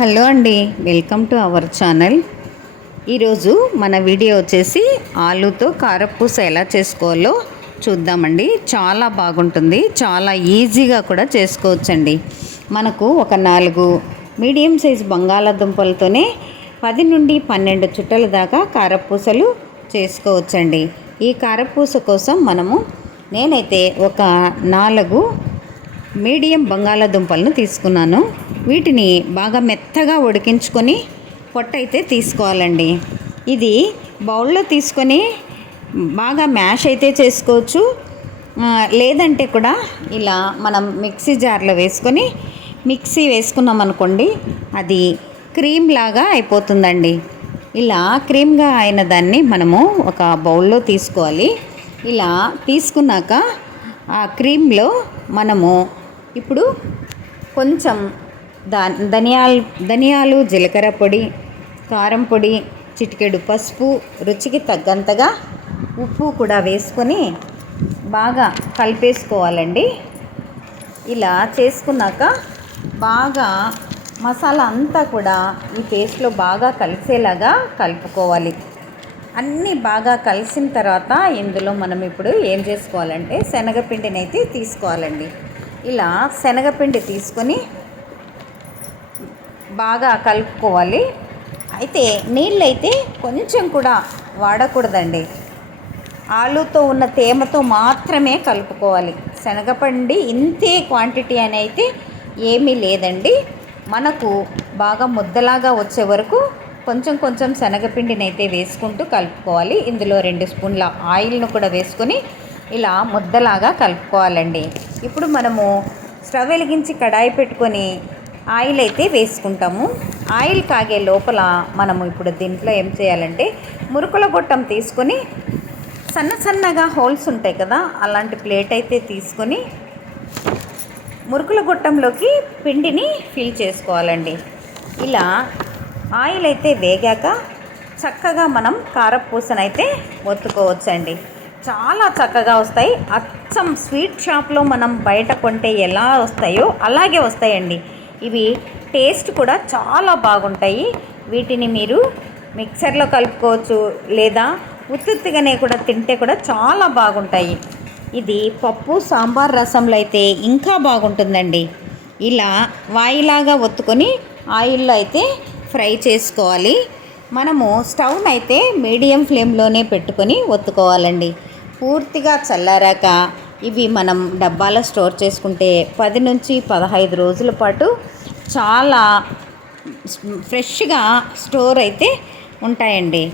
Hello అండి welcome to our channel. ఈరోజు మన వీడియో వచ్చేసి ఆలుతో కారపూస ఎలా చేసుకోవాలో చూద్దామండి. చాలా బాగుంటుంది చాలా ఈజీగా కూడా చేసుకోవచ్చండి. మనకు ఒక నాలుగు మీడియం సైజ్ బంగాళాదుంపలతోనే పది నుండి పన్నెండు చుట్టల దాకా కారపూసలు చేసుకోవచ్చండి. ఈ కారపూస కోసం మనము నేనైతే ఒక నాలుగు మీడియం బంగాళాదుంపలను తీసుకున్నాను. వీటిని బాగా మెత్తగా ఉడికించుకొని పొట్టయితే తీసుకోవాలండి. ఇది బౌల్లో తీసుకొని బాగా మ్యాష్ అయితే చేసుకోవచ్చు. లేదంటే కూడా ఇలా మనం మిక్సీ జార్లో వేసుకొని మిక్సీ వేసుకున్నాం అనుకోండి అది క్రీమ్ లాగా అయిపోతుందండి. ఇలా క్రీమ్గా అయిన దాన్ని మనము ఒక బౌల్లో తీసుకోవాలి. ఇలా తీసుకున్నాక ఆ క్రీమ్లో మనము ఇప్పుడు కొంచెం దా ధనియాలు ధనియాలు జీలకర్ర పొడి కారం పొడి చిటికెడు పసుపు రుచికి తగ్గంతగా ఉప్పు కూడా వేసుకొని బాగా కలిపేసుకోవాలండి. ఇలా చేసుకున్నాక బాగా మసాలా అంతా కూడా ఈ పేస్ట్లో బాగా కలిసేలాగా కలుపుకోవాలి. అన్నీ బాగా కలిసిన తర్వాత ఇందులో మనం ఇప్పుడు ఏం చేసుకోవాలంటే శనగపిండిని అయితే తీసుకోవాలండి. ఇలా శనగపిండి తీసుకొని బాగా కలుపుకోవాలి. అయితే నీళ్ళు అయితే కొంచెం కూడా వాడకూడదండి. ఆలుతో ఉన్న తేమతో మాత్రమే కలుపుకోవాలి. శనగపండి ఇంతే క్వాంటిటీ అని అయితే ఏమీ లేదండి. మనకు బాగా ముద్దలాగా వచ్చే వరకు కొంచెం కొంచెం శనగపిండిని అయితే వేసుకుంటూ కలుపుకోవాలి. ఇందులో రెండు స్పూన్ల ఆయిల్ను కూడా వేసుకొని ఇలా ముద్దలాగా కలుపుకోవాలండి. ఇప్పుడు మనము స్టవ్ వెలిగించి కడాయి పెట్టుకొని ఆయిల్ అయితే వేసుకుంటాము. ఆయిల్ కాగే లోపల మనము ఇప్పుడు దీంట్లో ఏం చేయాలంటే మురుకుల గొట్టం తీసుకొని సన్న సన్నగా హోల్స్ ఉంటాయి కదా అలాంటి ప్లేట్ అయితే తీసుకొని మురుకుల గొట్టంలోకి పిండిని ఫిల్ చేసుకోవాలండి. ఇలా ఆయిల్ అయితే వేగాక చక్కగా మనం కారపూసనైతే ఒత్తుకోవచ్చండి. చాలా చక్కగా వస్తాయి. అచ్చం స్వీట్ షాప్లో మనం బయట కొంటే ఎలా వస్తాయో అలాగే వస్తాయండి. ఇవి టేస్ట్ కూడా చాలా బాగుంటాయి. వీటిని మీరు మిక్సర్లో కలుపుకోవచ్చు లేదా ఉత్తుత్తిగానే కూడా తింటే కూడా చాలా బాగుంటాయి. ఇది పప్పు సాంబార్ రసంలో అయితే ఇంకా బాగుంటుందండి. ఇలా వాయిలాగా ఒత్తుకొని ఆయిల్లో అయితే ఫ్రై చేసుకోవాలి. మనము స్టవ్ని అయితే మీడియం ఫ్లేమ్లోనే పెట్టుకొని ఒత్తుకోవాలండి. పూర్తిగా చల్లారాక ఇవి మనం డబ్బాలో స్టోర్ చేసుకుంటే పది నుంచి పదహైదు రోజుల పాటు చాలా ఫ్రెష్గా స్టోర్ అయితే ఉంటాయండి.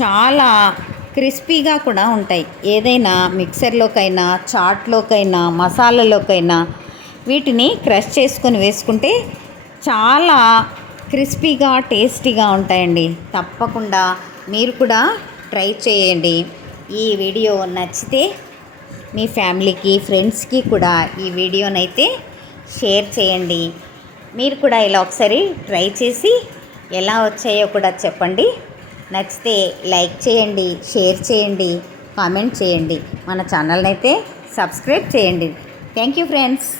చాలా క్రిస్పీగా కూడా ఉంటాయి. ఏదైనా మిక్సర్లోకైనా చాట్లోకైనా మసాలాలోకైనా వీటిని క్రష్ చేసుకొని వేసుకుంటే చాలా క్రిస్పీగా టేస్టీగా ఉంటాయండి. తప్పకుండా మీరు కూడా ట్రై చేయండి. ఈ వీడియో నచ్చితే మీ ఫ్యామిలీకి ఫ్రెండ్స్కి కూడా ఈ వీడియోనైతే షేర్ చేయండి. మీరు కూడా ఇలా ఒకసారి ట్రై చేసి ఎలా వచ్చాయో కూడా చెప్పండి. నచ్చితే లైక్ చేయండి షేర్ చేయండి కామెంట్ చేయండి. మన ఛానల్ని అయితే సబ్స్క్రైబ్ చేయండి. Thank you friends.